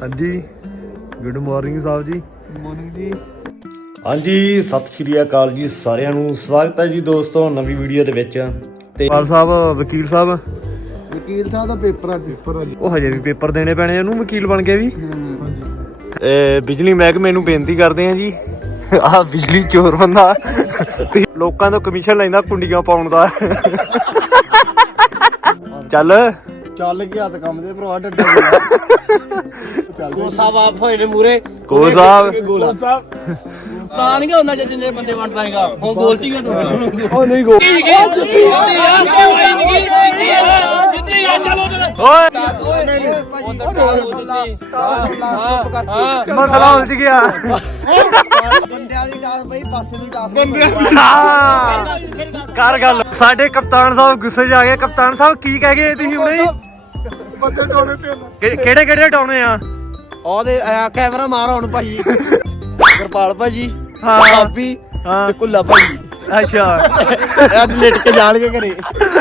ਹਾਂਜੀ good morning Sahib ji. Morning ਜੀ। ਹਾਂਜੀ ਸਤਿ ਸ਼੍ਰੀ ਅਕਾਲ ਜੀ ਸਾਰਿਆਂ ਨੂੰ। ਸਵਾਗਤ ਹੈ ਜੀ ਦੋਸਤੋ ਨਵੀਂ ਵੀਡੀਓ ਦੇ ਵਿੱਚ। ਤੇ ਪਾਲ ਸਾਹਿਬ ਵਕੀਲ ਸਾਹਿਬ। ਵਕੀਲ ਸਾਹਿਬ ਦਾ ਪੇਪਰ ਅੱਜ ਪੇਪਰ ਅੱਜ ਉਹ ਹਜੇ ਵੀ ਪੇਪਰ ਦੇਣੇ ਪੈਣੇ ਉਹਨੂੰ ਵਕੀਲ ਬਣ ਕੇ ਵੀ। ਹਾਂਜੀ। ਇਹ ਬਿਜਲੀ ਮਹਿਕਮੇ ਨੂੰ ਬੇਨਤੀ ਕਰਦੇ ਹਾਂ ਜੀ ਆਹ ਬਿਜਲੀ ਚੋਰ ਬੰਦਾ। ਤੁਸੀਂ ਲੋਕਾਂ ਤੋਂ ਕਮਿਸ਼ਨ ਲੈਂਦਾ ਕੁੰਡੀਆਂ ਪਾਉਣ ਦਾ। ਚੱਲ। ਚੱਲ ਗਿਆ ਤਾਂ ਕੰਮ ਦੇ ਭਰਾ ਡੱਡਾ ਚੱਲ ਕੋ ਸਾਹਿਬ ਆਪ ਹੋਏ ਨੇ ਮੂਰੇ। ਕੋ ਸਾਹਿਬ ਤਾਂ ਨਹੀਂ ਹੁੰਦਾ ਜੇ ਜਿੰਨੇ ਬੰਦੇ ਵੰਡ ਲਾਏਗਾ ਹੁਣ ਗੋਲਤੀਆਂ ਤੂੰ ਉਹ ਨਹੀਂ ਗੋ ਜਿੱਤੀ ਆ ਜਿੱਤੀ ਆ ਜਿੱਤੀ ਆ ਚਲੋ ਓਏ। ਮਸਲਾ ਉਲਝ ਗਿਆ। ਬੰਦਿਆਂ ਦੀ ਟਾਸ ਬਈ ਪਾਸੇ ਦੀ ਟਾਸ ਹਾਂ। ਕਰ ਗੱਲ। ਸਾਡੇ ਕਪਤਾਨ ਸਾਹਿਬ ਗੁੱਸੇ 'ਚ ਆ ਗਏ। ਕਪਤਾਨ ਸਾਹਿਬ ਕੀ ਕਹਿ ਗਏ ਤੁਸੀਂ ਹੁਣੇ? ਹੀ? ਬੰਦੇ ਟੋਣੇ ਤੇ। ਕਿਹੜੇ ਕਿਹੜੇ ਟਾਉਣੇ ਆ? ਉਹਦੇ ਕੈਮਰਾ ਮਾਰ ਹੁਣ ਭਾਜੀ ਕਿਰਪਾਲ ਭਾਜੀ ਹਾਂ। ਭਾਬੀ ਹਾਂ। ਤੇ ਕੁੱਲਾ ਭਾਜੀ। ਅੱਛਾ। ਅੱਜ ਲੇਟ ਕੇ ਜਾਣਗੇ ਘਰੇ।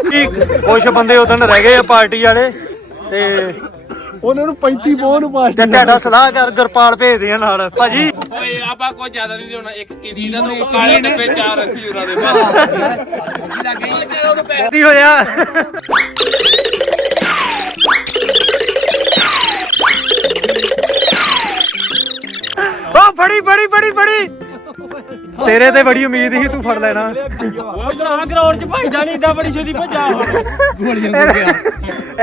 ਠੀਕ ਕੁਝ ਬੰਦੇ ਉਦੋਂ ਰਹਿ ਗਏ ਆ ਪਾਰਟੀ ਵਾਲੇ ਤੇ ਉਹਨਾਂ ਨੂੰ 35 ਬੋਹ ਨੂੰ ਪਾਸ ਤੇ ਤੁਹਾਡਾ ਸਲਾਹਕਾਰ ਗੁਰਪਾਲ ਭੇਜਦੇ ਆ ਨਾਲ। ਭਾਜੀ। ਓਏ ਆਪਾਂ ਕੋਈ ਜ਼ਿਆਦਾ ਨਹੀਂ ਦੇਣਾ ਇੱਕ ਕੀੜੀ ਦਾ ਤੇ ਕਾਲੇ ਡੱਬੇ ਚਾਰ ਰੱਖੀ ਉਹਨਾਂ ਦੇ ਬਾਅਦ। ਕੀ ਹੋਇਆ? ਉਹ ਫੜੀ ਫੜੀ ਫੜੀ ਫੜੀ। ਤੇਰੇ ਤੇ ਬੜੀ ਉਮੀਦ ਸੀ ਤੂੰ ਫੜ ਲੈਣਾ। ਗਰਾਊਂਡ 'ਚ ਭੱਜ ਜਾਣੀ ਇਦਾਂ ਬੜੀ ਛੇਤੀ ਭੱਜਾ।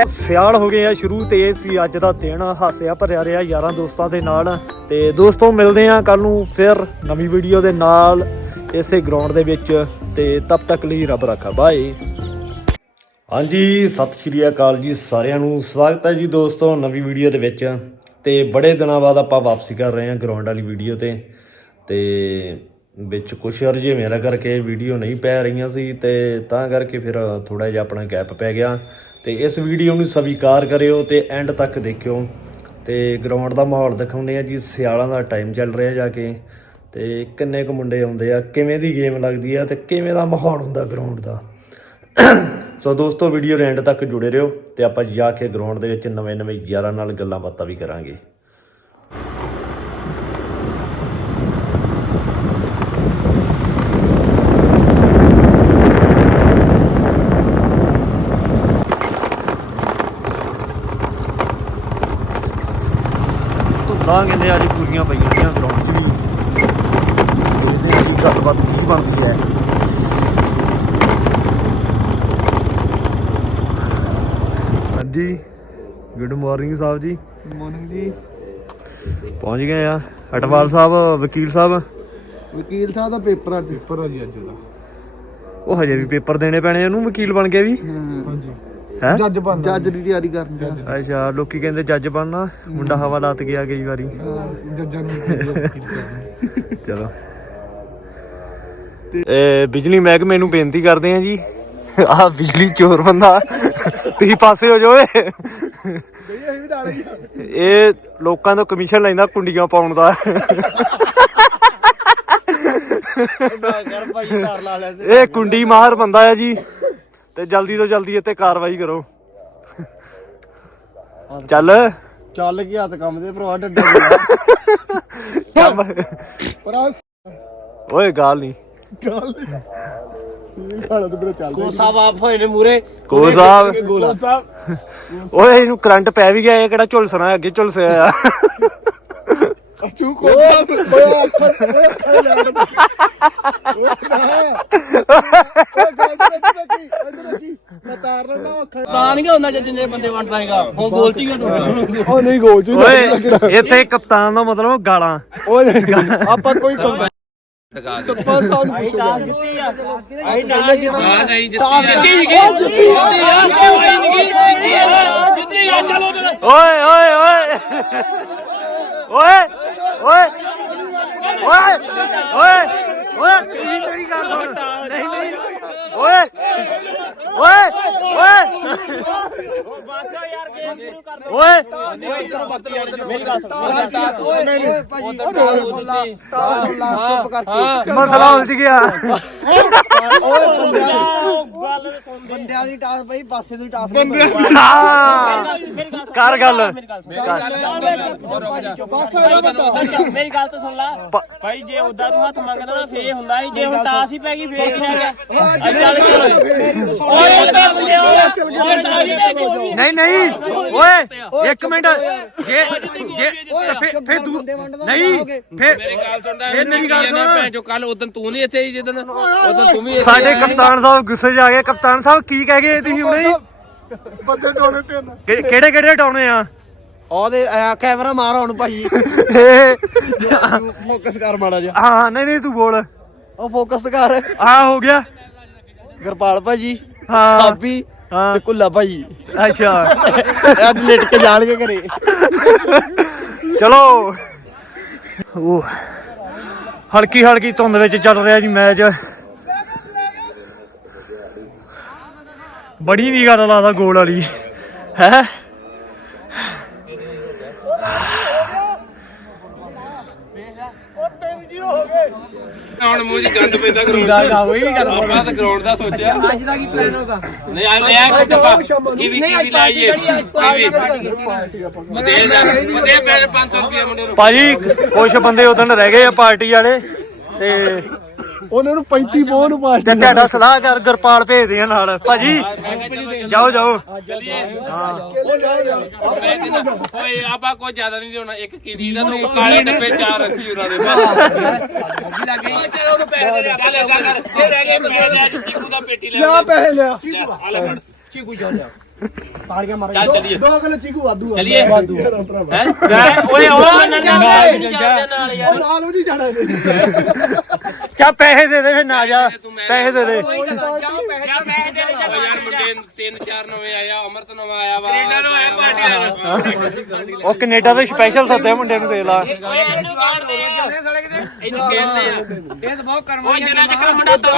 ਸਿਆਲ ਹੋ ਗਏ ਆ ਸ਼ੁਰੂ ਤੇ ਇਹ ਸੀ ਅੱਜ ਦਾ ਦਿਨ। ਹਾਸਿਆ ਭਰਿਆ ਰਿਹਾ ਯਾਰਾਂ ਦੋਸਤਾਂ ਦੇ ਨਾਲ। ਤੇ ਦੋਸਤੋ ਮਿਲਦੇ ਆ ਕੱਲ ਨੂੰ ਫਿਰ ਨਵੀਂ ਵੀਡੀਓ ਦੇ ਨਾਲ ਇਸੇ ਗਰਾਊਂਡ ਦੇ ਵਿੱਚ। ਤੇ ਤਬ ਤੱਕ ਲਈ ਰੱਬ ਰੱਖਾ ਬਾਏ ਹਾਂਜੀ ਸਤਿ ਸ਼੍ਰੀ ਅਕਾਲ ਜੀ ਸਾਰਿਆਂ ਨੂੰ। ਸਵਾਗਤ ਹੈ ਜੀ ਦੋਸਤੋ ਨਵੀਂ ਵੀਡੀਓ ਦੇ ਵਿੱਚ। ਤੇ ਬੜੇ ਦਿਨਾਂ ਬਾਅਦ ਆਪਾਂ ਵਾਪਸੀ ਕਰ ਰਹੇ ਹਾਂ ਗਰਾਊਂਡ ਵਾਲੀ ਵੀਡੀਓ ਤੇ। ਤੇ ਵਿੱਚ ਕੁਝ ਅਰਜੇ ਮੇਰਾ ਕਰਕੇ ਵੀਡੀਓ ਨਹੀਂ ਪੈ ਰਹੀਆਂ ਸੀ ਤੇ ਤਾਂ ਕਰਕੇ ਫਿਰ ਥੋੜਾ ਜਿਹਾ ਆਪਣਾ ਗੈਪ ਪੈ ਗਿਆ। ਤੇ ਇਸ ਵੀਡੀਓ ਨੂੰ ਸਵੀਕਾਰ ਕਰਿਓ ਤੇ ਐਂਡ ਤੱਕ ਦੇਖਿਓ। ਤੇ ਗਰਾਊਂਡ ਦਾ ਮਾਹੌਲ ਦਿਖਾਉਂਦੇ ਆ ਜੀ, ਸਿਆਲਾਂ ਦਾ ਟਾਈਮ ਚੱਲ ਰਿਹਾ ਜਾ ਕੇ। ਤੇ ਕਿੰਨੇ ਕੁ ਮੁੰਡੇ ਆਉਂਦੇ ਆ, ਕਿਵੇਂ ਦੀ ਗੇਮ ਲੱਗਦੀ ਆ ਤੇ ਕਿਵੇਂ ਦਾ ਮਾਹੌਲ ਹੁੰਦਾ ਗਰਾਊਂਡ ਦਾ। ਸੋ ਦੋਸਤੋ ਵੀਡੀਓ ਦੇ ਐਂਡ ਤੱਕ ਜੁੜੇ ਰਹੋ ਤੇ ਆਪਾਂ ਜਾ ਕੇ ਗਰਾਊਂਡ ਦੇ ਵਿੱਚ ਨਵੇਂ ਨਵੇਂ ਯਾਰਾਂ ਨਾਲ ਗੱਲਾਂ ਬਾਤਾਂ ਵੀ ਕਰਾਂਗੇ। ਧੁੰਦਾਂ ਕਹਿੰਦੇ ਅੱਜ ਪੂਰੀਆਂ ਪਈਆਂ ਨੇ ਗਰਾਊਂਡ 'ਚ ਵੀ ਇਹਦੇ ਅੱਜ ਗੱਲਬਾਤ ਕੀ ਬਣਦੀ ਹੈ ਹਾਂਜੀ good morning Sahib ji. Morning ਜੀ। ਪਹੁੰਚ ਗਏ ਆ। ਅਟਵਾਲ ਸਾਹਿਬ ਵਕੀਲ ਸਾਹਿਬ। ਵਕੀਲ ਸਾਹਿਬ ਦਾ ਪੇਪਰ ਅੱਜ ਪੇਪਰ ਅੱਜ ਅੱਜ ਦਾ ਉਹ ਹਜੇ ਵੀ ਪੇਪਰ ਦੇਣੇ ਪੈਣੇ ਉਹਨੂੰ ਵਕੀਲ ਬਣ ਕੇ ਵੀ? ਹਾਂਜੀ। ਹੈ? ਜੱਜ ਬਣ ਜੱਜ ਦੀ ਤਿਆਰੀ ਕਰਨ ਜਾ ਅੱਛਾ ਲੋਕੀ ਕਹਿੰਦੇ ਜੱਜ ਬਣਨਾ ਮੁੰਡਾ ਹਵਾ ਲਾਤ ਗਿਆ ਕਈ ਵਾਰੀ। ਜੱਜਾਂ ਨੂੰ ਚਲੋ। ਇਹ ਬਿਜਲੀ ਮਹਿਕਮੇ ਨੂੰ ਬੇਨਤੀ ਕਰਦੇ ਆ ਜੀ। ਆਹ ਬਿਜਲੀ ਚੋਰ ਬੰਦਾ। ਤੁਸੀਂ ਪਾਸੇ ਹੋ ਜਾਓ ਏ ਇਹ ਲੋਕਾਂ ਤੋਂ ਕਮਿਸ਼ਨ ਲੈਂਦਾ ਕੁੰਡੀਆਂ ਪਾਉਣ ਦਾ। ਕਰ ਭਾਜੀ ਧਾਰ ਲਾ ਲੈਂਦੇ ਇਹ ਕੁੰਡੀ ਮਾਹਰ ਬੰਦਾ ਹੈ ਜੀ। ਤੇ ਜਲਦੀ ਤੋਂ ਜਲਦੀ ਇੱਥੇ ਕਾਰਵਾਈ ਕਰੋ। ਚੱਲ। ਚੱਲ ਗਿਆ ਤਾਂ ਕੰਮ ਦੇ ਭਰਾ ਡੱਡਾ ਕੰਮ। ਪਰ ਓਏ ਗਾਲ ਨਹੀਂ ਗੱਲ ਖਾਣਾ ਤੇ ਬੜਾ ਚੱਲਦਾ ਕੋ ਸਾਹਿਬ ਆਪ ਹੋਏ ਨੇ ਮੂਰੇ ਕੋ ਸਾਹਿਬ। ਗੋਲਾ। ਸਾਹਿਬ। ਓਏ ਇਹਨੂੰ ਕਰੰਟ ਪੈ ਵੀ ਗਿਆ ਇਹ ਕਿਹੜਾ ਝੁਲਸਣਾ ਅੱਗੇ ਝੁਲਸਿਆ ਆ ਤੂੰ ਕੋ ਸਾਹਿਬ ਓਏ ਅੱਖਾਂ ਓਏ ਅੱਖਾਂ ਲੈ ਤਾਰ ਲੈਣਾ ਅੱਖਾਂ ਤਾਂ ਨਹੀਂ ਹੁੰਦਾ ਜੇ ਜਿੰਨੇ ਬੰਦੇ ਵੰਡ ਲਾਏਗਾ ਹੁਣ ਗੋਲਤੀਆਂ ਤੂੰ। ਉਹ ਨਹੀਂ ਗੋਲ ਚ ਓਏ ਇੱਥੇ ਕਪਤਾਨ ਦਾ ਮਤਲਬ ਗਾਲਾਂ। ਓਏ ਆਪਾਂ ਕੋਈ ਕੰਮ ਜਿਤਾ ਦਿੱਤੀ ਸੱਪਾ ਸਾਨੂੰ ਪੁੱਛੋ ਅਸੀਂ ਤਾਂ ਅਸੀਂ ਜਿੱਤੀ ਜਿੱਤੀ ਜਿੱਤੀ ਆ ਜਿੱਤੀ ਆ ਚਲੋ ਓਏ ਓਏ ਓਏ ਓਏ। ਓਏ ਓਏ ਓਏ। ਓਏ ਤੁਸੀਂ ਤੇਰੀ ਗੱਲ ਸੁਣ। ਨਹੀਂ ਨਹੀਂ। ਓਏ ਓਏ ਓਏ। ਬਸ ਯਾਰ ਗੇਮ ਸ਼ੁਰੂ ਕਰ ਦੋ ਓਏ ਓਏ ਕਰੋ ਬੱਤੀ ਯਾਰ ਮੇਰੀ ਗੱਲ ਸੁਣ। ਓਏ ਨਹੀਂ ਭਾਜੀ ਮਸਲਾ ਉਲਝ ਗਿਆ। ਓਏ ਬੰਦਿਆਂ ਦੀ ਟਾਸ ਪਈ ਪਾਸੇ ਦੀ ਟਾਸ ਹਾਂ ਕਰ ਗੱਲ ਬਸ ਆ ਬੰਦਾ ਮੇਰੀ ਗੱਲ ਤਾਂ ਸੁਣ ਲੈ ਭਾਈ ਜੇ ਉਦਾਂ ਤੂੰ ਹੱਥ ਮੰਗਦਾ ਨਾ ਫੇਰ ਹੁੰਦਾ ਸੀ ਜੇ ਹੁਣ ਟਾਸ ਹੀ ਪੈ ਗਈ ਫੇਰ ਕੀ ਰਹਿ ਗਿਆ ਅੱਜ ਚੱਲ ਚੱਲ ਓਏ ਤਾਂ ਬੰਦੇ ਓਏ ਟਾਸ ਹੀ ਪੈ ਗਈ ਨਹੀਂ ਨਹੀਂ ਓਏ ਇੱਕ ਮਿੰਟ ਜੇ ਜੇ ਫਿਰ ਫਿਰ ਤੂੰ ਨਹੀਂ ਫਿਰ ਮੇਰੀ ਗੱਲ ਸੁਣਦਾ ਇਹ ਮੇਰੀ ਗੱਲ ਸੁਣ। ਭੈਣ ਜੋ ਕੱਲ ਉਦੋਂ ਤੂੰ ਨਹੀਂ ਇੱਥੇ ਸੀ ਜਿੱਦਣ ਉਦੋਂ ਤੂੰ ਵੀ ਸਾਡੇ। ਕਪਤਾਨ ਸਾਹਿਬ ਗੁੱਸੇ 'ਚ ਆ ਗਏ ਕਪਤਾਨ ਸਾਹਿਬ ਕੀ ਕਹਿ ਗਏ ਤੁਸੀਂ ਹੁਣੇ? ਹੀ? ਬੰਦੇ ਡੋਲੇ ਤਿੰਨ ਕਿ- ਕਿਹੜੇ ਕਿਹੜੇ ਟਾਉਣੇ ਆ? ਉਹਦੇ ਕੈਮਰਾ ਮਾਰ ਹੁਣ ਭਾਈ। ਇਹ ਫੋਕਸ ਕਰ ਮਾੜਾ ਜਿਹਾ। ਹਾਂ ਨਹੀਂ ਨਹੀਂ ਤੂੰ ਬੋਲ। ਉਹ ਫੋਕਸ ਕਰ। ਆ ਹੋ ਗਿਆ। ਗਰਪਾਲ ਭਾਜੀ ਹਾਂ। ਸਾਬੀ ਹਾਂ। ਤੇ ਕੁੱਲਾ ਭਾਜੀ ਅੱਛਾ। ਅੱਜ ਲੇਟ ਕੇ ਜਾਣ ਕੇ ਘਰੇ। ਚਲੋ। ਉਹ ਹਲਕੀ ਹਲਕੀ ਧੁੰਦ ਵਿੱਚ ਚੱਲ ਰਿਹਾ ਜੀ ਮੈਚ। ਬੜੀ ਨਹੀਂ ਗੱਲ ਲਾਦਾ ਗੋਲ ਵਾਲੀ। ਹੈ? ਹੁਣ ਮੂੰਹ ਗੰਦ ਪੈਂਦਾ ਗਰਾਊਂਡ ਦਾ। ਹੋਈ ਵੀ ਗੱਲ ਆਪਾਂ ਤਾਂ ਗਰਾਊਂਡ ਦਾ ਸੋਚਿਆ। ਅੱਜ ਦਾ ਕੀ ਪਲਾਨ ਹੋਗਾ ਨਹੀਂ ਆ ਲੈ ਆ ਡੱਬਾ ਕੀ ਵੀ ਕੀ ਵੀ ਲਾਈਏ ਦੇ ਜਾ ਦੇ ਪੈਰ 500 ਰੁਪਏ ਮੁੰਡੇ ਨੂੰ। ਭਾਜੀ ਕੁਝ ਬੰਦੇ ਉਦੋਂ ਰਹਿ ਗਏ ਆ ਪਾਰਟੀ ਵਾਲੇ ਤੇ ਉਹਨਾਂ ਨੂੰ 35 ਬੋਹ ਨੂੰ ਪਾਸ ਤੇ ਤੁਹਾਡਾ ਸਲਾਹਕਾਰ ਗੁਰਪਾਲ ਭੇਜਦੇ ਆ ਨਾਲ। ਭਾਜੀ ਜਾਓ ਜਾਓ। ਓਏ ਆਪਾਂ ਕੋਈ ਜ਼ਿਆਦਾ ਨਹੀਂ ਲਿਆਉਣਾ। ਇੱਕ ਕੀੜੀ ਦਾ ਤੂੰ ਕਾਲੇ ਡੱਬੇ ਚਾਰ ਰੱਖੀ ਉਹਨਾਂ ਦੇ ਲੱਗ ਗਈ। ਚਲੋ ਉਹਨੂੰ ਪੈਸੇ ਦੇ ਦੇ ਚੱਲ ਏਦਾਂ ਕਰ ਜੇ ਰਹਿ ਗਏ ਪੈਸੇ ਲੈ ਅੱਜ ਚੀਕੂ ਦਾ ਪੇਟੀ ਲੈ ਲਿਆ ਪੈਸੇ ਲਿਆ। ਆ ਲੈ ਫੜ। ਚੀਕੂ ਜਾ ਲਿਆ। ਸਾਰੀਆਂ ਮਾਰ ਚੱਲ ਚੱਲੀਏ ਦੋ ਕਿਲੋ ਚੀਕੂ ਵਾਧੂ ਆ ਚੱਲੀਏ ਹੈ ਓਏ ਉਹ ਨਾਲ ਨਾਲ ਉਹ ਨਾਲ ਵੀ ਨਹੀਂ ਜਾਣਾ ਇਹਨੇ ਚਾ ਪੈਸੇ ਦੇ ਦੇ ਫਿਰ ਨਾ ਜਾ ਪੈਸੇ ਦੇ ਦੇ ਜਾਓ ਪੈਸੇ ਜਾ ਪੈਸੇ ਦੇ ਦੇ ਓ ਯਾਰ ਮੁੰਡੇ ਤਿੰਨ ਚਾਰ ਨਵੇਂ ਆਇਆ ਅਮਰਤ ਨਵਾਂ ਆਇਆ ਵਾ ਕੈਨੇਡਾ ਤੋਂ ਆਇਆ ਪਾਰਟੀ ਉਹ ਕੈਨੇਡਾ ਦੇ ਸਪੈਸ਼ਲ ਸੱਦੇ ਮੁੰਡੇ ਨੂੰ ਦੇ ਲਾ ਓਏ ਇਹਨੂੰ ਕਾਢ ਦੇ ਆਪਣੇ ਸਾਲੇ ਕਿਤੇ ਇਹਨੂੰ ਖੇਡਦੇ ਆ ਇਹ ਤਾਂ ਬਹੁਤ ਕਰਮ ਓਏ ਜਿੰਨਾ ਚੱਕਰ ਮੁੰਡਾ ਤਾਂ ਉਹ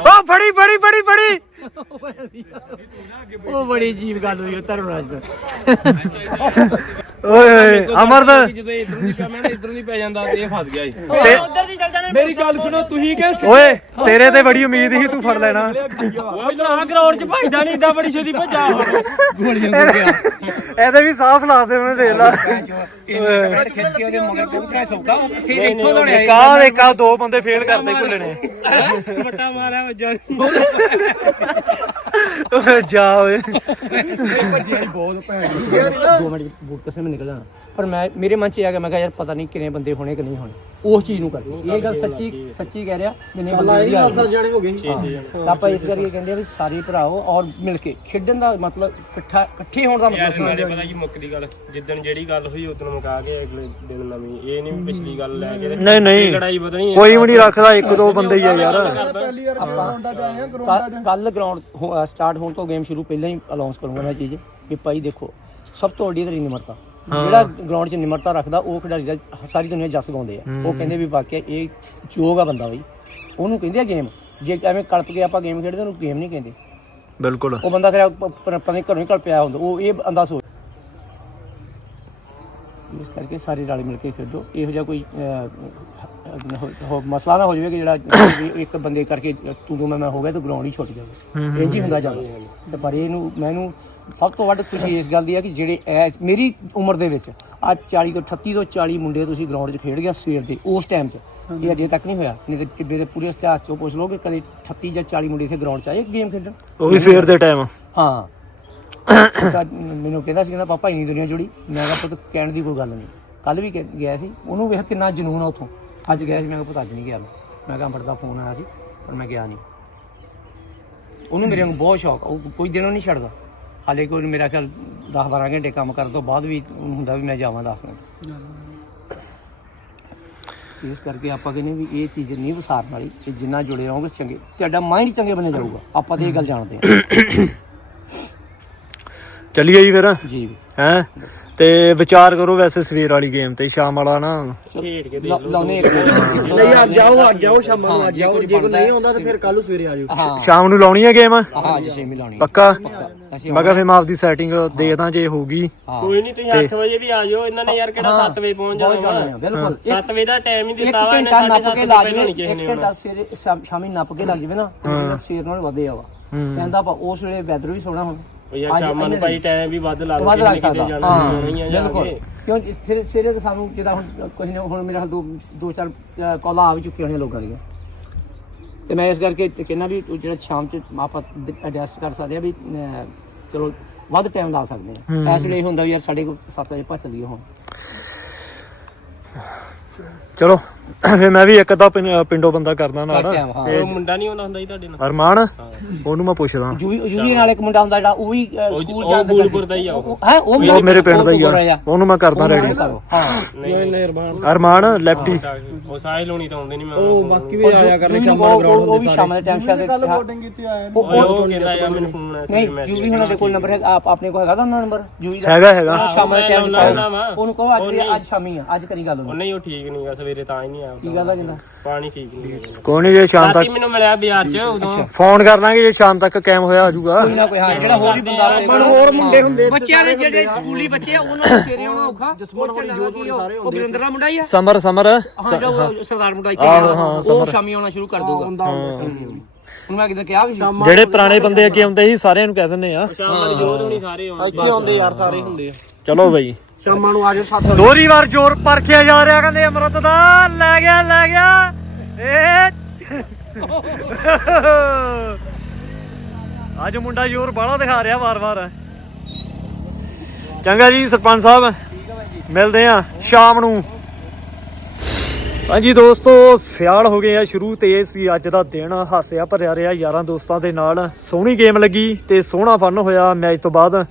ਓ ਫੜੀ ਫੜੀ ਫੜੀ ਫੜੀ। ਉਹ ਬੜੀ ਅਜੀਬ ਗੱਲ ਹੋਈ ਧਰਮਰਾਜ ਤੋਂ ਓਏ ਓਏ ਅਮਰਦ ਜਦੋਂ ਇਧਰੋਂ ਦੀ ਪਿਆ ਮੈਂ ਇਧਰੋਂ ਦੀ ਪੈ ਜਾਂਦਾ ਇਹ ਫਸ ਗਿਆ ਜੀ। ਮੇਰੀ ਗੱਲ ਸੁਣੋ ਤੁਸੀਂ ਕਿ ਓਏ ਤੇਰੇ ਤੇ ਬੜੀ ਉਮੀਦ ਸੀ ਤੂੰ ਫੜ ਲੈਣਾ। ਪਹਿਲਾਂ ਗਰਾਊਂਡ 'ਚ ਭੱਜਦਾ ਨਹੀਂ ਇਦਾਂ ਬੜੀ ਛੇਤੀ ਭੱਜਾ। ਇਹਦੇ ਵੀ ਸਾਫ਼ ਲਾ ਦੇ ਉਹਨੇ ਦੇ ਲਾ। ਇਹ ਖਿੱਚ ਕੇ ਉਹਦੇ ਮਗਰ ਕੁੱਟਣਾ ਸੌਕਾ ਉਹ ਪਿੱਛੇ ਇੱਥੋਂ ਦੌੜਿਆ ਕਾ ਦੇ ਕਾ ਦੋ ਬੰਦੇ ਫੇਲ ਕਰਦੇ ਭੁੱਲੇ ਨੇ ਵੱਟਾ ਮਾਰਿਆ ਵੱਜਾ ਓਏ ਜਾ ਓਏ। ਦੋ ਮਿੰਟ ਬੂਟ ਕਸੇ ਮੈਂ ਨਿਕਲ ਜਾਣਾ ਪਰ ਮੈਂ ਮੇਰੇ ਮਨ 'ਚ ਇਹ ਆ ਗਿਆ ਮੈਂ ਕਿਹਾ ਯਾਰ ਪਤਾ ਨਹੀਂ ਕਿੰਨੇ ਬੰਦੇ ਹੋਣੇ ਕਿ ਨਹੀਂ ਹੋਣੇ। ਉਸ ਚੀਜ਼ ਨੂੰ ਕਰ ਇਹ ਗੱਲ ਸੱਚੀ ਸੱਚੀ ਕਹਿ ਰਿਹਾ ਜਿੰਨੇ ਬੰਦੇ ਵੀ ਆ ਜਾਣੇ ਹੋ ਗਏ ਤਾਂ ਆਪਾਂ ਇਸ ਕਰਕੇ ਕਹਿੰਦੇ ਆ ਵੀ ਸਾਰੇ ਭਰਾਓ ਔਰ ਮਿਲ ਕੇ ਖੇਡਣ ਦਾ ਮਤਲਬ ਇਕੱਠਾ ਇਕੱਠੇ ਹੋਣ ਦਾ ਮਤਲਬ ਨਾਲੇ ਪਤਾ ਕੀ ਮੁੱਕਦੀ ਗੱਲ ਜਿੱਦਣ ਜਿਹੜੀ ਗੱਲ ਹੋਈ ਉਦੋਂ ਮੁਕਾ ਕੇ ਅਗਲੇ ਦਿਨ ਨਵੀਂ ਇਹ ਨਹੀਂ ਵੀ ਪਿਛਲੀ ਗੱਲ ਲੈ ਕੇ ਨਹੀਂ ਨਹੀਂ। ਲੜਾਈ ਵਧਣੀ ਕੋਈ ਵੀ ਨਹੀਂ ਰੱਖਦਾ ਇੱਕ ਦੋ ਬੰਦੇ ਹੀ ਆ ਯਾਰ। ਪਹਿਲੀ ਵਾਰ ਗਰਾਊਂਡਾਂ 'ਚ ਆਏ ਆ ਗਰਾਊਂਡਾਂ 'ਚ ਕੱਲ ਗਰਾਊਂਡ ਸਟਾਰਟ ਹੋਣ ਤੋਂ ਗੇਮ ਸ਼ੁਰੂ ਪਹਿਲਾਂ ਹੀ ਅਨਾਉਂਸ ਕਰੂੰਗਾ ਮੈਂ ਚੀਜ਼ ਕਿ ਭਾਈ ਦੇਖੋ ਸਭ ਤੋਂ ਵੱਡੀ ਤੇਰੀ ਨਿਮਰਤਾ ਜਿਹੜਾ ਗਰਾਊਂਡ 'ਚ ਨਿਮਰਤਾ ਰੱਖਦਾ ਉਹ ਖਿਡਾਰੀ ਦਾ ਸਾਰੀ ਦੁਨੀਆ ਜੱਸ ਗਾਉਂਦੇ ਆ। ਉਹ ਕਹਿੰਦੇ ਵੀ ਵਾਕਿਆ ਇਹ ਯੋਗ ਆ ਬੰਦਾ ਬਈ। ਉਹਨੂੰ ਕਹਿੰਦੇ ਆ ਗੇਮ ਜੇ ਐਵੇਂ ਕਲਪ ਕੇ ਆਪਾਂ ਗੇਮ ਖੇਡਦੇ ਉਹਨੂੰ ਗੇਮ ਨਹੀਂ ਕਹਿੰਦੇ। ਬਿਲਕੁਲ। ਉਹ ਬੰਦਾ ਫਿਰ ਪਤਾ ਨਹੀਂ ਘਰੋਂ ਹੀ ਕਲਪਿਆ ਹੁੰਦਾ। ਉਹ ਇਹ ਅੰਦਾ ਸੋਚ ਇਸ ਕਰਕੇ ਸਾਰੇ ਰਲ ਮਿਲ ਕੇ ਖੇਡੋ। ਇਹੋ ਜਿਹਾ ਕੋਈ ਹੋ- ਮਸਲਾ ਨਾ ਹੋ ਜਾਵੇ ਕਿ ਜਿਹੜਾ ਇੱਕ ਬੰਦੇ ਕਰਕੇ ਤੂੰ ਤੂੰ ਮੈਂ ਮੈਂ ਹੋ ਗਿਆ ਤੇ ਗਰਾਊਂਡ ਹੀ ਛੁੱਟ ਜਾਵੇ। ਇੰਜ ਹੀ ਹੁੰਦਾ ਜਾਂਦਾ ਤੇ ਪਰ ਇਹਨੂੰ ਮੈਨੂੰ ਸਭ ਤੋਂ ਵੱਧ ਖੁਸ਼ੀ ਇਸ ਗੱਲ ਦੀ ਹੈ ਕਿ ਜਿਹੜੇ ਐ ਮੇਰੀ ਉਮਰ ਦੇ ਵਿੱਚ ਅੱਜ 40 ਤੋਂ 38 ਤੋਂ 40 ਮੁੰਡੇ ਤੁਸੀਂ ਗਰਾਊਂਡ 'ਚ ਖੇਡ ਗਿਆ ਸਵੇਰ ਦੇ ਉਸ ਟਾਈਮ 'ਚ। ਇਹ ਅਜੇ ਤੱਕ ਨਹੀਂ ਹੋਇਆ। ਨਹੀਂ ਤੇ ਟਿੱਬੇ ਦੇ ਪੂਰੇ ਇਤਿਹਾਸ 'ਚੋਂ ਪੁੱਛ ਲਓ ਕਿ ਕਦੇ 38 ਜਾਂ 40 ਮੁੰਡੇ ਇੱਥੇ ਗਰਾਊਂਡ 'ਚ ਆਏ ਗੇਮ ਖੇਡਣ? ਉਹ ਵੀ ਸਵੇਰ ਦੇ ਟਾਈਮ ਹਾਂ। ਤਾਂ ਮੈਨੂੰ ਕਹਿੰਦਾ ਸੀ ਕਹਿੰਦਾ ਪਾਪਾ ਇੰਨੀ ਦੁਨੀਆ ਜੁੜੀ ਮੈਂ ਕਿਹਾ ਪੁੱਤ ਕਹਿਣ ਦੀ ਕੋਈ ਗੱਲ ਨਹੀਂ। ਕੱਲ ਵੀ ਕਹਿ- ਗਿਆ ਸੀ। ਉਹਨੂੰ ਵੇਖ ਕਿੰਨਾ ਜਨੂਨ ਆ ਉਥੋਂ। ਅੱਜ ਗਿਆ ਸੀ ਮੈਂ ਕਿਹਾ ਪੁੱਤ ਅੱਜ ਨਹੀਂ ਗਿਆ ਮੈਂ। ਮੈਂ ਕਿਹਾ ਅੰਬਰ ਦਾ ਫੋਨ ਆਇਆ ਸੀ ਪਰ ਮੈਂ ਗਿਆ ਨਹੀਂ। ਉਹਨੂੰ ਮੇਰੇ ਨੂੰ ਬਹੁਤ ਸ਼ੌਕ ਆ, ਉਹ ਕੋਈ ਦਿਨੋਂ ਨਹੀਂ ਛੱਡਦਾ। ਹਾਲੇ ਕੋਈ ਮੇਰਾ ਖਿਆਲ 10 12 ਘੰਟੇ ਕੰਮ ਕਰਨ ਤੋਂ ਬਾਅਦ ਵੀ ਹੁੰਦਾ ਵੀ ਮੈਂ ਜਾਵਾਂ 10 ਮਿੰਟ। ਇਸ ਕਰਕੇ ਆਪਾਂ ਕਹਿੰਦੇ ਵੀ ਇਹ ਚੀਜ਼ ਨਹੀਂ ਵਿਸਾਰਨ ਵਾਲੀ। ਕਿ ਜਿੰਨਾ ਜੁੜੇ ਰਹੋਗੇ ਚੰਗੇ। ਤੁਹਾਡਾ ਮਾਈਂਡ ਚੰਗੇ ਬਣੇ ਜਾਊਗਾ ਆਪਾਂ ਤਾਂ ਇਹ ਗੱਲ ਜਾਣਦੇ ਹਾਂ। ਚੱਲੀਏ ਜੀ ਫਿਰ? ਜੀ। ਹੈ? ਤੇ ਵਿਚਾਰ ਕਰੋ ਵੈਸੇ ਸਵੇਰ ਵਾਲੀ ਗੇਮ ਤੇ ਸ਼ਾਮ ਵਾਲਾ ਨਾ। ਖੇਡ ਕੇ ਦੇਖ ਲਾ- ਲਾਉਨੇ ਇੱਕ ਨਹੀਂ ਅੱਜ ਜਾਓ ਅੱਜ ਜਾਓ ਸ਼ਾਮਾਂ ਨੂੰ ਅੱਜ ਜਾਓ। ਜੇ ਕੋਈ ਨਹੀਂ ਆਉਂਦਾ ਤਾਂ ਫਿਰ ਕੱਲ ਨੂੰ ਸਵੇਰੇ ਆ ਜਾਓ। ਹਾਂ। ਸ਼ਾਮ ਨੂੰ ਲਾਉਣੀ ਹੈ ਗੇਮ ਹਾਂ ਅੱਜ ਛੇ ਮਿਲਾਉਣੀ ਪੱਕਾ? ਅਸੀਂ ਮੈਂ ਕਿਹਾ ਫਿਰ ਮੈਂ ਆਪਦੀ ਸੈਟਿੰਗ ਦੇਖਦਾ ਜੇ ਹੋਊਗੀ। ਕੋਈ ਨਹੀਂ ਤੁਸੀਂ 8 ਵਜੇ ਵੀ ਆ ਜਾਓ। ਇਹਨਾਂ ਨੇ ਯਾਰ ਕਿਹੜਾ 7 ਵਜੇ ਪਹੁੰਚ ਜਾਣਾ ਬਿਲਕੁਲ। 7 ਵਜੇ ਦਾ ਟਾਈਮ ਹੀ ਦਿੱਤਾ ਵਾ ਇਹਨੇ 7:30 ਕੇ ਤੋਂ ਲਾ ਜਵੇ ਕਿਸੇ ਇੱਕ ਨੇ ਘੰਟਾ ਸਵੇਰੇ ਸ਼ਾਮ- ਸ਼ਾਮੀ ਨੱਪ ਕੇ ਲੱਗ ਜਵੇ ਨਾ ਸਵੇਰ ਨਾਲ ਵਧੇ ਆ ਵਾ। ਕਹਿੰਦਾ ਆਪਾਂ ਉਸ ਵੇਲੇ ਵੈਦਰ ਵੀ ਸੋਹਣਾ ਹੁਣ ਉਹ ਯਾਰ ਸ਼ਾਮਾਂ ਨੂੰ ਭਾਈ ਟਾਈਮ ਵੀ ਵੱਧ ਲਾ ਵੱਧ ਲਓ ਲੱਗ ਕਿਤੇ ਸਕਦਾ। ਜਾਣਾ ਹਾਂ ਨਹੀਂ ਆ ਜਾ ਬਿਲਕੁਲ। ਕੇ ਕਿਉਂ ਸਵੇਰੇ ਸਵੇਰੇ ਤਾਂ ਸਾਨੂੰ ਜਿਹਦਾ ਹੁਣ ਕੁਝ ਨੇ ਹੁਣ ਮੇਰਾ ਦੋ ਦੋ ਚਾਰ ਅ, ਕਾਲਾਂ ਆ ਵੀ ਚੁੱਕੀਆਂ ਹੋਈਆਂ ਲੋਕਾਂ ਦੀਆਂ। ਤੇ ਮੈਂ ਇਸ ਕਰਕੇ ਤੇ ਕਹਿੰਦਾ ਵੀ ਉਹ ਜਿਹੜਾ ਸ਼ਾਮ ਚ ਆਪਾਂ ਐਡਜਸਟ ਕਰ ਸਕਦੇ ਆ ਵੀ ਅ, ਚਲੋ ਵੱਧ ਟਾਈਮ ਲਾ ਸਕਦੇ ਆ। ਇਸ ਵੇਲੇ ਇਹ ਹੁੰਦਾ ਵੀ ਯਾਰ ਸਾਡੇ ਕੋਲ 7 ਵਜੇ ਭੱਜ ਚੱਲੀਏ ਹੁਣ। ਚਲੋ। ਫਿਰ ਮੈਂ ਵੀ ਇੱਕ ਤਾਂ ਪਿੰ- ਪਿੰਡੋਂ ਬੰਦਾ ਕਰਦਾ ਨਾਲ। ਹਾਂ। ਉਹ ਮੁੰਡਾ ਨਹੀਂ ਆਉਂਦਾ ਹੁੰਦਾ ਸੀ ਤੁਹਾਡੇ ਨਾਲ? ਅਰਮਾਨ ਉਹਨੂੰ ਮੈਂ ਪੁੱਛਦਾ। ਜੂਵੀ ਜੂਵੀ ਨਾਲ ਇੱਕ ਮੁੰਡਾ ਹੁੰਦਾ ਜਿਹੜਾ ਉਹ ਵੀ ਅ, ਸਕੂਲ ਉਹ ਜਾਂਦਾ ਬੂਲਪੁਰ ਦਾ ਹੀ ਆ ਉਹ। ਹੈ ਉਹ ਉਹ ਮੇਰੇ ਪਿੰਡ ਦਾ ਹੀ ਆ। ਉਹਨੂੰ ਮੈਂ ਕਰਦਾ ਰੈਡੀ ਕਰੋ ਹਾਂ ਅਰਮਾਨ ਲੈਫਟੀ ਉਹ ਸਾਈ ਲੋਣੀ ਤਾਂ ਆਉਂਦੇ ਨਹੀਂ ਮੈਂ ਉਹ ਬਾਕੀ ਵੀ ਆਇਆ ਕਰਨੇ ਸ਼ਾਮਾਂ ਨੂੰ ਉਹ- ਉਹ- ਉਹ ਗਰਾਊਂਡ ਵੀ ਹੁੰਦੇ ਸ਼ਾਮ ਦੇ ਟਾਈਮ ਸ਼ਾਇਦ ਕੱਲ VOTING ਕੀਤੀ ਆਇਆ ਉਹ- ਉਹ- ਉਹ ਕਹਿੰਦਾ ਯਾਰ ਮੈਨੂੰ ਫੋਨ ਆਇਆ ਨਹੀਂ ਸੀ ਮੈਂ ਜੂਵੀ ਹੁਣਾਂ ਦੇ ਕੋਲ ਨੰਬਰ ਹੈ। ਆਪ ਆਪਣੇ ਕੋਲ ਹੈਗਾ ਤਾਂ ਨੰਬਰ ਜੂਵੀ ਦਾ? ਹੈਗਾ ਹੈਗਾ। ਸ਼ਾਮ ਦੇ ਟਾਈਮ। ਉਹਨੂੰ ਕਹੋ ਅੱਜ ਅੱਜ ਸ਼ਾਮੀ ਆ ਅੱਜ ਕਰੀ ਗੱਲ ਉਹ ਨਹੀਂ ਉਹ ਠੀਕ ਨਹੀਂਗਾ ਸਵੇਰੇ ਤਾਂ ਹੀ ਨਹੀਂ। ਆਇਆ ਕੀ ਗੱਲ ਆ ਕਹਿੰਦਾ? ਪਾਣੀ ਠੀਕ ਨਹੀਂ ਹੈਗਾ। ਕੋਈ ਨਹੀਂ ਜੇ ਸ਼ਾਮ ਰਾਤੀ ਤੱਕ ਮੈਨੂੰ ਮਿਲਿਆ ਬਾਜ਼ਾਰ 'ਚ ਉਦੋਂ ਫੋਨ ਕਰ ਲਾਂਗੇ ਜੇ ਸ਼ਾਮ ਤੱਕ ਕੈਮ ਹੋਇਆ ਆ ਜਾਊਗਾ। ਕੋਈ ਨਾ ਕੋਈ ਹਾਂ ਜਿਹੜਾ ਹੋਰ ਹੀ ਬੰਦਾ ਹੋਵੇ। ਹੋਰ ਮੁੰਡੇ ਹੁੰਦੇ ਬੱਚਿਆਂ ਦੇ ਜਿਹੜੇ ਸਕੂਲੀ ਬੱਚੇ ਆ ਉਹਨਾਂ ਨੂੰ ਸਵੇਰੇ ਆਉਣਾ ਔਖਾ। ਜਸਮਨ ਵਾਲੀ ਜੋਤ ਵਾਲੀ ਸਾਰੇ ਉਹ ਗੁਰਿੰਦਰ ਦਾ ਮੁੰਡਾ ਹੀ ਆ। ਸਮਰ ਸਮਰ। ਹਾਂ ਜਿਹੜਾ ਉਹ ਸਰਦਾਰ ਮੁੰਡਾ ਇੱਥੇ ਆਹੋ, ਗਿਆ, ਹਾਂ, ਉਹ ਸ਼ਾਮੀ ਆਉਣਾ ਸ਼ੁਰੂ ਕਰ ਦਊਗਾ। ਹੁਣ ਮੈਂ ਕਿਤੇ ਕਿਹਾ ਵੀ ਸੀ। ਜਿਹੜੇ ਪੁਰਾਣੇ ਬੰਦੇ ਅੱਗੇ ਆਉਂਦੇ ਸੀ ਸਾਰਿਆਂ ਨੂੰ ਕਹਿ ਦਿੰਦੇ ਆ। ਸ਼ਾਮ ਵਾਲੀ ਜੋਤ ਹੋਣੀ ਸਾਰੇ ਆਉਂਦੇ। ਇੱਥੇ ਆਉਂਦੇ ਯਾਰ ਸਾਰੇ ਹੁੰਦੇ ਆ। ਚਲੋ ਬਈ। ਸ਼ਾਮਾਂ ਨੂੰ ਆ ਜਾਓ 7 ਦੋਹਰੀ ਵਾਰ ਜ਼ੋਰ ਪਰਖਿਆ ਜਾ ਰਿਹਾ, ਕਹਿੰਦੇ ਅਮਰਤ ਦਾ। ਲੈ ਗਿਆ ਲੈ ਗਿਆ। ਏ। ਅੱਜ ਮੁੰਡਾ ਜ਼ੋਰ ਬਾਹਲਾ ਦਿਖਾ ਰਿਹਾ ਵਾਰ-ਵਾਰ। ਚੰਗਾ ਜੀ, ਸਰਪੰਚ ਸਾਹਿਬ, ਮਿਲਦੇ ਆ ਸ਼ਾਮ ਨੂੰ। ਹਾਂਜੀ ਦੋਸਤੋ, ਸਿਆਲ ਹੋ ਗਏ ਆ, ਸ਼ੁਰੂ ਤੇ ਇਹ ਸੀ ਅੱਜ ਦਾ ਦਿਨ। ਹਾਸਿਆ ਭਰਿਆ ਰਿਹਾ ਯਾਰਾਂ ਦੋਸਤਾਂ ਦੇ ਨਾਲ। ਸੋਹਣੀ ਗੇਮ ਲੱਗੀ ਤੇ ਸੋਹਣਾ ਫਨ ਹੋਇਆ ਮੈਚ ਤੋਂ ਬਾਅਦ।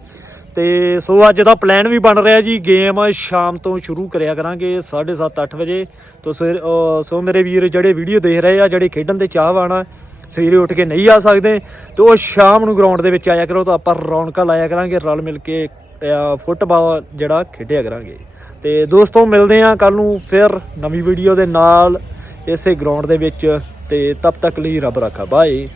ਤੇ ਸੋ ਅੱਜ ਦਾ ਪਲਾਨ ਵੀ ਬਣ ਰਿਹਾ ਜੀ। ਗੇਮ ਸ਼ਾਮ ਤੋਂ ਸ਼ੁਰੂ ਕਰਿਆ ਕਰਾਂਗੇ 7:30 8 ਵਜੇ। ਤੋਂ ਸਵੇਰ- ਸੋ ਮੇਰੇ ਵੀਰ ਜਿਹੜੇ ਵੀਡੀਓ ਦੇਖ ਰਹੇ ਆ, ਜਿਹੜੇ ਖੇਡਣ ਦੇ ਚਾਹਵਾਨ ਆ, ਸਵੇਰੇ ਉੱਠ ਕੇ ਨਹੀਂ ਆ ਸਕਦੇ। ਤੇ ਉਹ ਸ਼ਾਮ ਨੂੰ ਗਰਾਊਂਡ ਦੇ ਵਿੱਚ ਆਇਆ ਕਰੋ ਤਾਂ ਆਪਾਂ ਰੌਣਕਾਂ ਲਾਇਆ ਕਰਾਂਗੇ, ਰਲ ਮਿਲ ਕੇ ਫੁੱਟਬਾਲ ਜਿਹੜਾ ਖੇਡਿਆ ਕਰਾਂਗੇ। ਤੇ ਦੋਸਤੋ ਮਿਲਦੇ ਆ ਕੱਲ ਨੂੰ ਫਿਰ ਨਵੀਂ ਵੀਡੀਓ ਦੇ ਨਾਲ ਇਸੇ ਗਰਾਊਂਡ ਦੇ ਵਿੱਚ। ਤੇ ਤਬ ਤੱਕ ਲਈ ਰੱਬ ਰੱਖਾ। ਬਾਏ